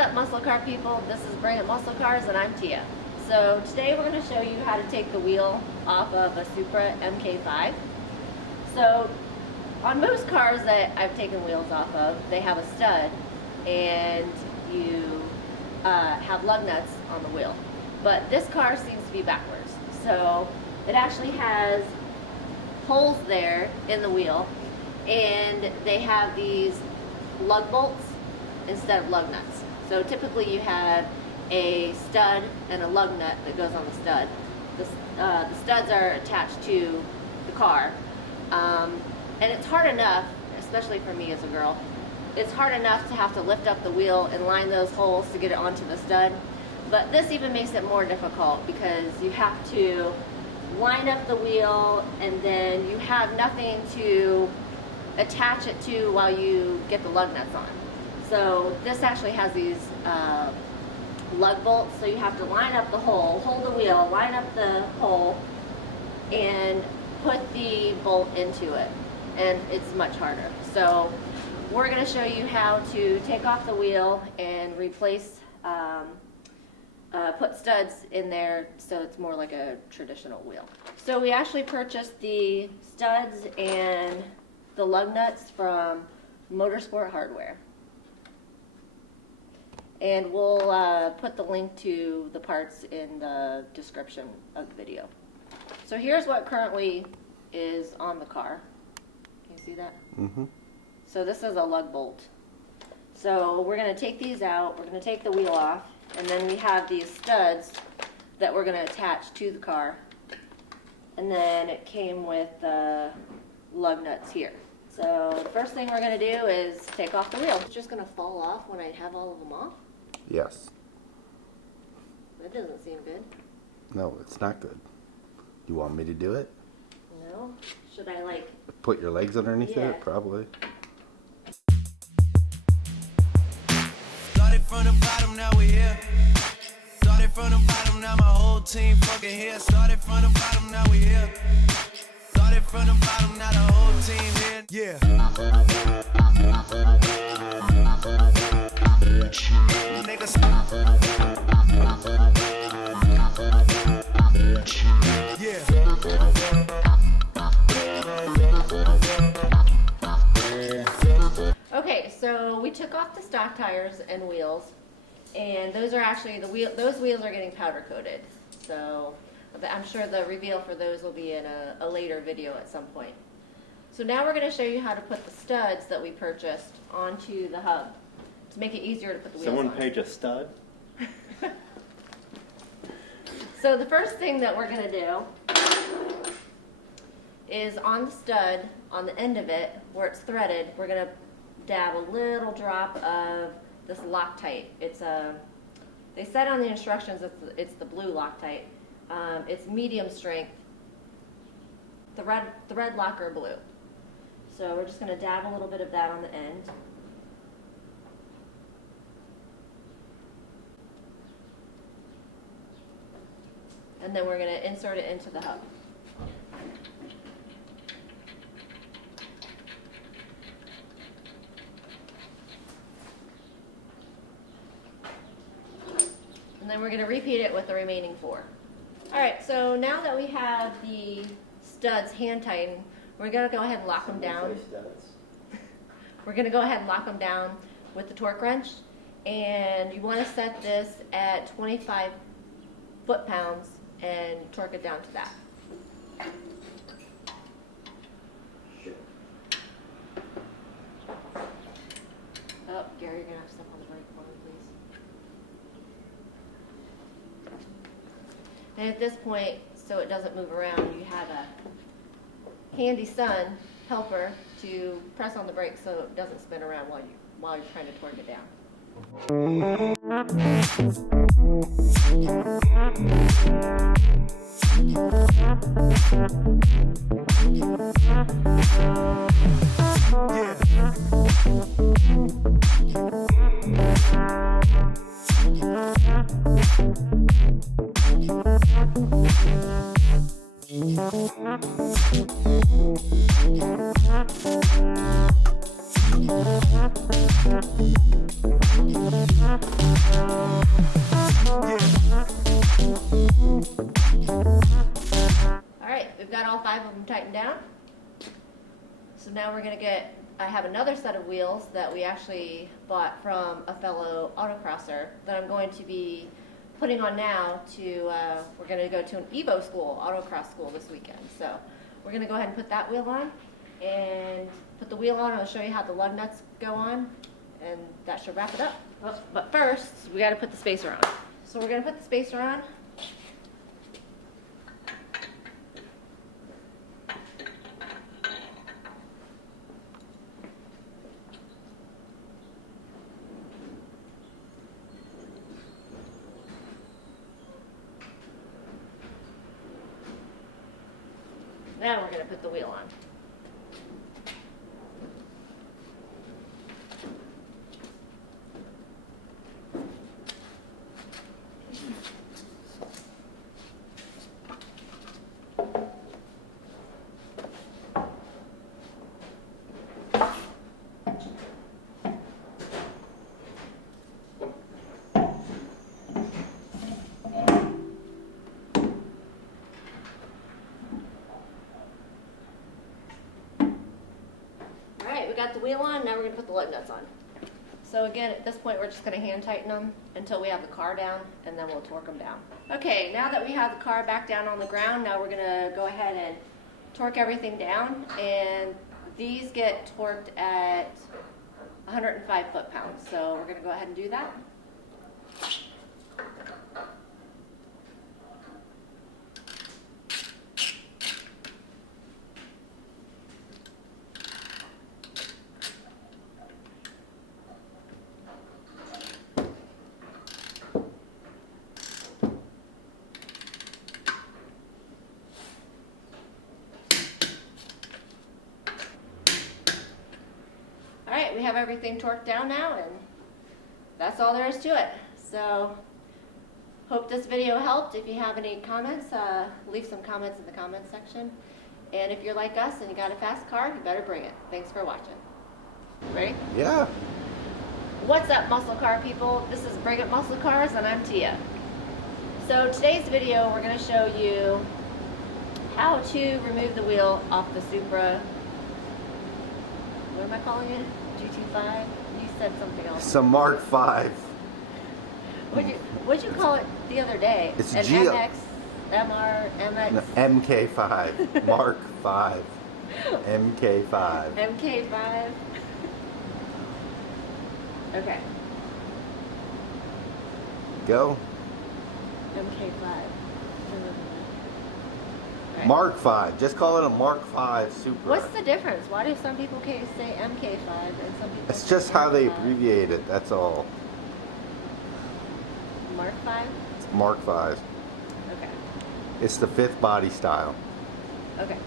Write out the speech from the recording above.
up, muscle car people? This is Bring It Muscle Cars, and I'm Tia. So today we're going to show you how to take the wheel off of a Supra MK5. So on most cars that I've taken wheels off of, they have a stud and you have lug nuts on the wheel. But this car seems to be backwards. So it actually has holes there in the wheel, and they have these lug bolts instead of lug nuts. So typically you have a stud and a lug nut that goes on the stud. The studs are attached to the car. And it's hard enough, especially for me as a girl, it's hard enough to have to lift up the wheel and line those holes to get it onto the stud. But this even makes it more difficult because you have to line up the wheel and then you have nothing to attach it to while you get the lug nuts on. So this actually has these lug bolts, so you have to line up the hole, hold the wheel, line up the hole, and put the bolt into it. And it's much harder. So we're going to show you how to take off the wheel and replace, put studs in there so it's more like a traditional wheel. So we actually purchased the studs and the lug nuts from Motorsport Hardware. And we'll put the link to the parts in the description of the video. So here's what currently is on the car. Can you see that? Mm-hmm. So this is a lug bolt. So we're going to take these out, we're going to take the wheel off, and then we have these studs that we're going to attach to the car. And then it came with the lug nuts here. So the first thing we're going to do is take off the wheel. It's just going to fall off when I have all of them off? Yes. That doesn't seem good. No, it's not good. You want me to do it? No? Should I like... Put your legs underneath Yeah. it? Probably. Started from the bottom, now we here. Started from the bottom, now my whole team fucking here. Started from the bottom, now we here. Started from the bottom, now the whole team here. Yeah. Niggas. Okay, so we took off the stock tires and wheels, and those are actually those wheels are getting powder coated. So I'm sure the reveal for those will be in a later video at some point. So now we're going to show you how to put the studs that we purchased onto the hub to make it easier to put the wheels on. Someone paid a stud? So the first thing that we're going to do is on the stud, on the end of it, where it's threaded, we're going to dab a little drop of this Loctite. It's they said on the instructions it's the blue Loctite. It's medium strength, thread locker blue. So we're just going to dab a little bit of that on the end. And then we're going to insert it into the hub. And then we're going to repeat it with the remaining 4. Alright, so now that we have the studs hand tightened, we're going to go ahead and lock them down. We're going to go ahead and lock them down with the torque wrench. And you want to set this at 25 foot-pounds and torque it down to that. Oh, Gary, you're going to have to step on the brake for me, please. And at this point, so it doesn't move around, you have a handy son helper to press on the brake so it doesn't spin around while you're trying to torque it down. Yeah. tightened down. So now we're going to get, I have another set of wheels that we actually bought from a fellow autocrosser that I'm going to be putting on now to, we're going to go to an Evo school, autocross school this weekend. So we're going to go ahead and put that wheel on and put the wheel on. I'll show you how the lug nuts go on, and that should wrap it up. But first, we got to put the spacer on. So we're going to put the spacer on. Now we're going to put the wheel on. We got the wheel on, now we're going to put the lug nuts on. So again, at this point we're just going to hand tighten them until we have the car down, and then we'll torque them down. Okay, now that we have the car back down on the ground, now we're going to go ahead and torque everything down, and these get torqued at 105 foot-pounds. So we're going to go ahead and do that. Alright, we have everything torqued down now, and that's all there is to it. So, hope this video helped. If you have any comments, leave some comments in the comments section. And if you're like us and you got a fast car, you better bring it. Thanks for watching. Ready? Yeah. What's up, muscle car people? This is Bring It Muscle Cars, and I'm Tia. So today's video, we're going to show you how to remove the wheel off the Supra. What am I calling it? GT5? You said something else. It's a Mark 5. What'd you call it the other day? It's an MX, MR, MX? No, MK5. Mark 5. MK5. MK5? Okay. Go. MK5. Right. Mark 5. Just call it a Mark 5 Supra. What's the difference? Why do some people say MK5 and some people It's say just how they Mark 5? abbreviate it, that's all. Mark 5? It's Mark 5. Okay. It's the 5th body style. Okay.